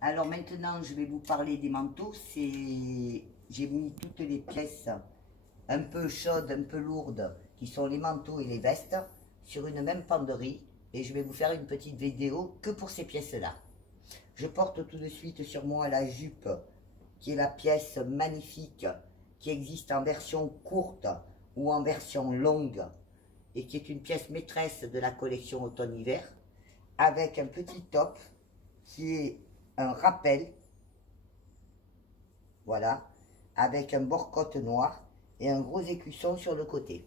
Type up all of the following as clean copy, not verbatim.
Alors maintenant, je vais vous parler des manteaux. J'ai mis toutes les pièces un peu chaudes, un peu lourdes, qui sont les manteaux et les vestes, sur une même penderie. Et je vais vous faire une petite vidéo que pour ces pièces-là. Je porte tout de suite sur moi la jupe, qui est la pièce magnifique, qui existe en version courte ou en version longue, et qui est une pièce maîtresse de la collection automne-hiver, avec un petit top qui est un rappel, voilà, avec un bord-côte noir et un gros écusson sur le côté.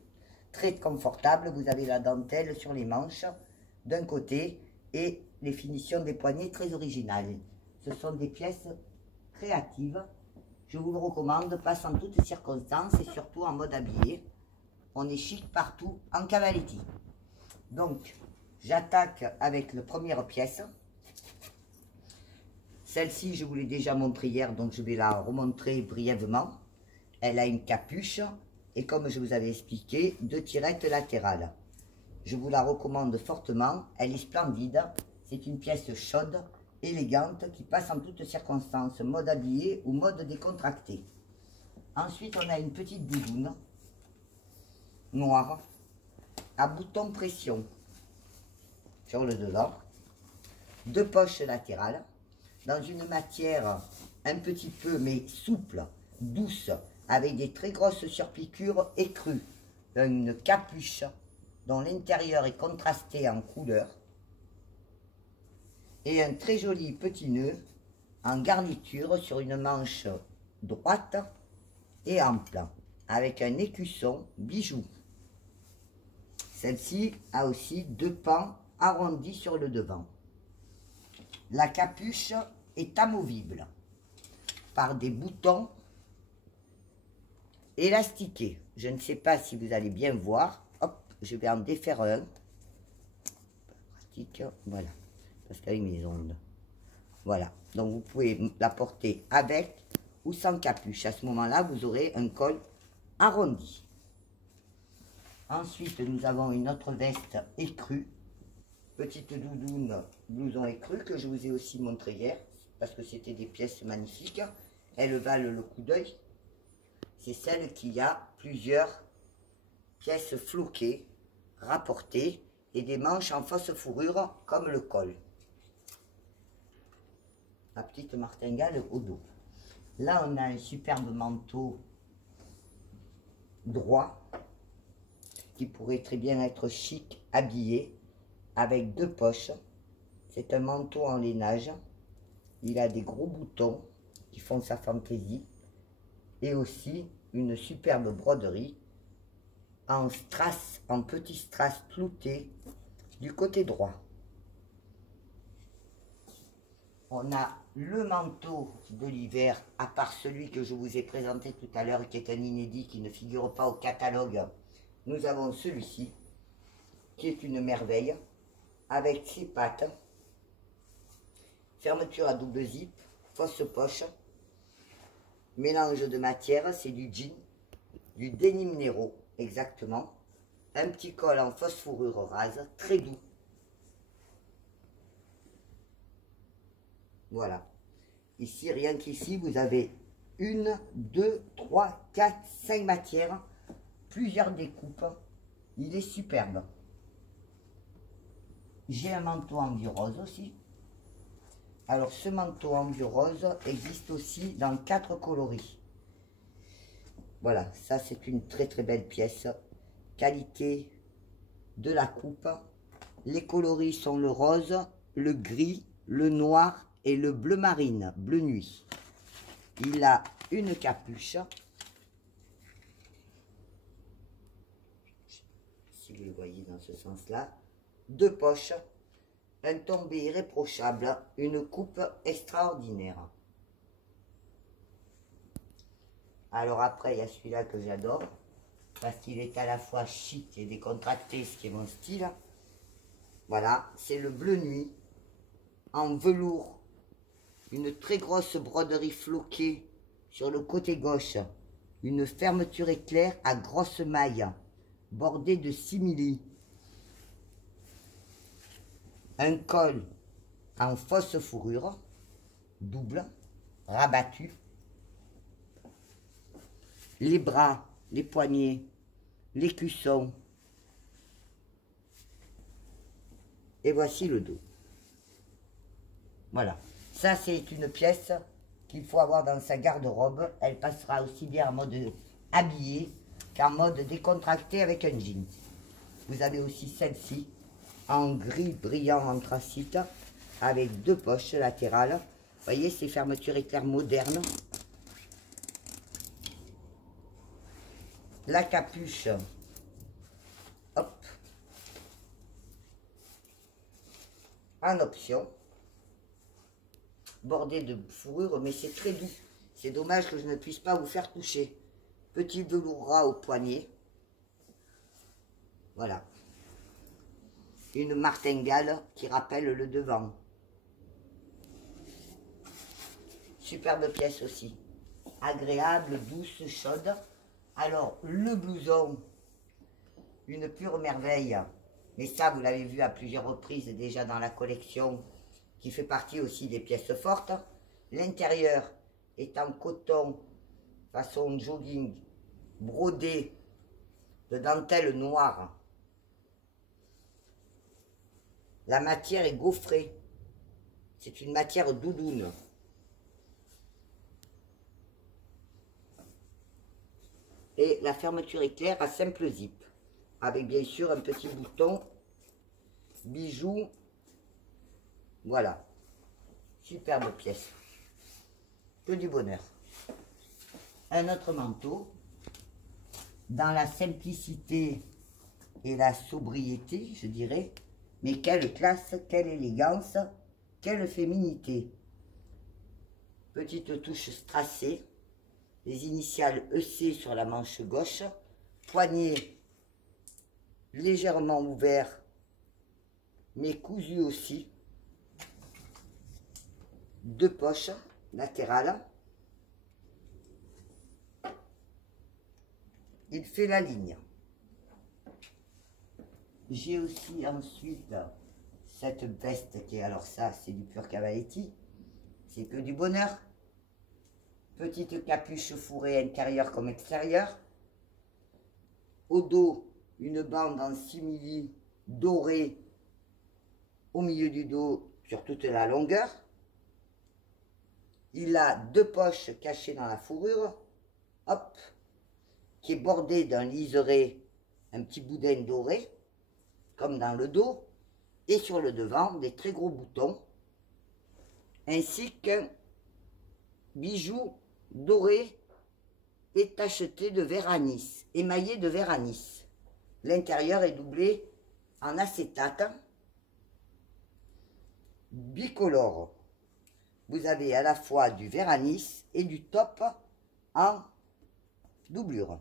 Très confortable, vous avez la dentelle sur les manches d'un côté et les finitions des poignets très originales. Ce sont des pièces créatives, je vous le recommande, passe en toutes circonstances et surtout en mode habillé. On est chic partout en cavaletti. Donc, j'attaque avec la première pièce. Celle-ci, je vous l'ai déjà montrée hier, donc je vais la remontrer brièvement. Elle a une capuche et comme je vous avais expliqué, 2 tirettes latérales. Je vous la recommande fortement, elle est splendide. C'est une pièce chaude, élégante, qui passe en toutes circonstances, mode habillé ou mode décontracté. Ensuite, on a une petite doudoune noire à bouton pression sur le devant, 2 poches latérales, dans une matière un petit peu mais souple, douce, avec des très grosses surpiqûres écrues, une capuche dont l'intérieur est contrasté en couleur, et un très joli petit nœud en garniture sur une manche droite et ample, avec un écusson bijou. Celle-ci a aussi 2 pans arrondis sur le devant. La capuche est amovible par des boutons élastiqués. Je ne sais pas si vous allez bien voir. Hop, je vais en défaire un. Pratique, voilà. Parce qu'avec mes ondes. Voilà. Donc vous pouvez la porter avec ou sans capuche. À ce moment-là, vous aurez un col arrondi. Ensuite, nous avons une autre veste écrue. Petite doudoune, blouson écru que je vous ai aussi montré hier, parce que c'était des pièces magnifiques. Elles valent le coup d'œil. C'est celle qui a plusieurs pièces floquées, rapportées, et des manches en fausse fourrure, comme le col. La petite martingale au dos. Là, on a un superbe manteau droit, qui pourrait très bien être chic, habillé, avec 2 poches. C'est un manteau en lainage. Il a des gros boutons qui font sa fantaisie. Et aussi une superbe broderie en strass, en petits strass cloutés du côté droit. On a le manteau de l'hiver, à part celui que je vous ai présenté tout à l'heure, qui est un inédit, qui ne figure pas au catalogue. Nous avons celui-ci, qui est une merveille, avec ses pattes, fermeture à double zip, fausse poche, mélange de matière, c'est du jean, du denim Nero, exactement, un petit col en fausse fourrure rase, très doux. Voilà. Ici, rien qu'ici, vous avez 1, 2, 3, 4, 5 matières, plusieurs découpes. Il est superbe. J'ai un manteau en vieux rose aussi. Alors, ce manteau en vieux rose existe aussi dans 4 coloris. Voilà, ça c'est une très très belle pièce. Qualité de la coupe. Les coloris sont le rose, le gris, le noir et le bleu marine, bleu nuit. Il a une capuche. Si vous le voyez dans ce sens-là. 2 poches. Un tombé irréprochable. Une coupe extraordinaire. Alors après, il y a celui-là que j'adore. Parce qu'il est à la fois chic et décontracté, ce qui est mon style. Voilà, c'est le bleu nuit. En velours. Une très grosse broderie floquée sur le côté gauche. Une fermeture éclair à grosse maille. Bordée de simili. Un col en fausse fourrure. double, rabattu. Les bras, les poignets, les cuissons. Et voici le dos. Voilà. Ça, c'est une pièce qu'il faut avoir dans sa garde-robe. Elle passera aussi bien en mode habillé qu'en mode décontracté avec un jean. Vous avez aussi celle-ci en gris brillant anthracite avec 2 poches latérales. Vous voyez, ces fermetures éclair modernes. La capuche, hop, en option, bordée de fourrure, mais c'est très doux. C'est dommage que je ne puisse pas vous faire toucher. Petit velours ras au poignet. Voilà. Une martingale qui rappelle le devant. Superbe pièce aussi. Agréable, douce, chaude. Alors, le blouson, une pure merveille. Mais ça, vous l'avez vu à plusieurs reprises déjà dans la collection, qui fait partie aussi des pièces fortes. L'intérieur est en coton, façon jogging, brodé de dentelle noire. La matière est gaufrée. C'est une matière doudoune. Et la fermeture éclair à simple zip. Avec bien sûr un petit bouton, bijou. Voilà. Superbe pièce. Que du bonheur. Un autre manteau. Dans la simplicité et la sobriété, je dirais. Mais quelle classe, quelle élégance, quelle féminité. Petite touche strassée. Les initiales EC sur la manche gauche. Poignet légèrement ouvert, mais cousu aussi. 2 poches latérales. Il fait la ligne. J'ai aussi ensuite cette veste qui est, alors ça c'est du pur Cavaletti, c'est que du bonheur. Petite capuche fourrée intérieure comme extérieure. Au dos, une bande en simili dorée au milieu du dos sur toute la longueur. Il a 2 poches cachées dans la fourrure, hop, qui est bordée d'un liseré, un petit boudin doré, comme dans le dos, et sur le devant, des très gros boutons, ainsi qu'un bijou doré et tacheté de verre anis, émaillé de verre anis. L'intérieur est doublé en acétate bicolore. Vous avez à la fois du verre anis et du top en doublure.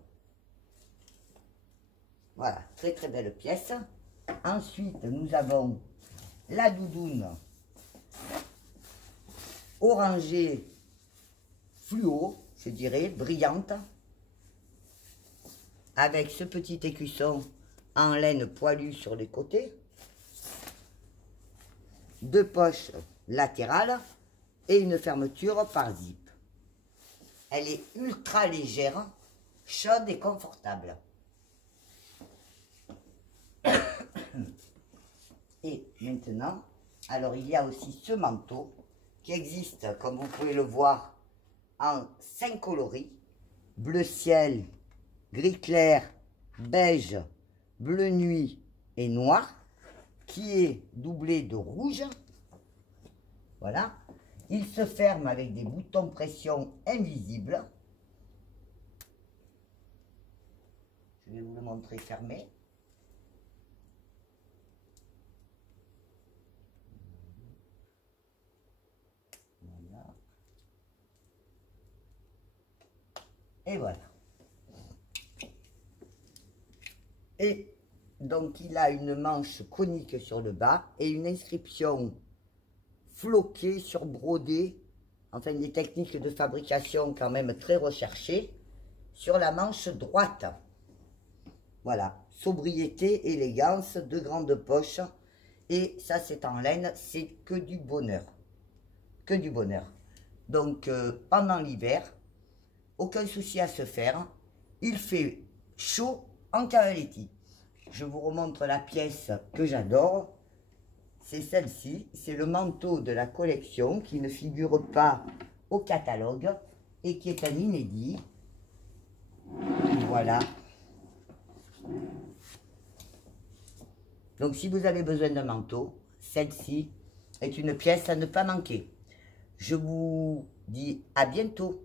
Voilà, très très belle pièce. Ensuite, nous avons la doudoune orangée fluo, je dirais, brillante, avec ce petit écusson en laine poilue sur les côtés, 2 poches latérales et une fermeture par zip. Elle est ultra légère, chaude et confortable. Et maintenant, alors il y a aussi ce manteau qui existe, comme vous pouvez le voir, en 5 coloris: bleu ciel, gris clair, beige, bleu nuit et noir, qui est doublé de rouge. Voilà. Il se ferme avec des boutons pression invisibles. Je vais vous le montrer fermé. Voilà. Et voilà. Et donc il a une manche conique sur le bas et une inscription floquée sur brodé, enfin des techniques de fabrication quand même très recherchées, sur la manche droite. Voilà, sobriété, élégance, 2 grandes poches, et ça c'est en laine, c'est que du bonheur. Que du bonheur. Donc pendant l'hiver, aucun souci à se faire. Il fait chaud en cavaletti. Je vous remontre la pièce que j'adore. C'est celle-ci. C'est le manteau de la collection qui ne figure pas au catalogue et qui est un inédit. Voilà. Donc si vous avez besoin d'un manteau, celle-ci est une pièce à ne pas manquer. Je vous dis à bientôt.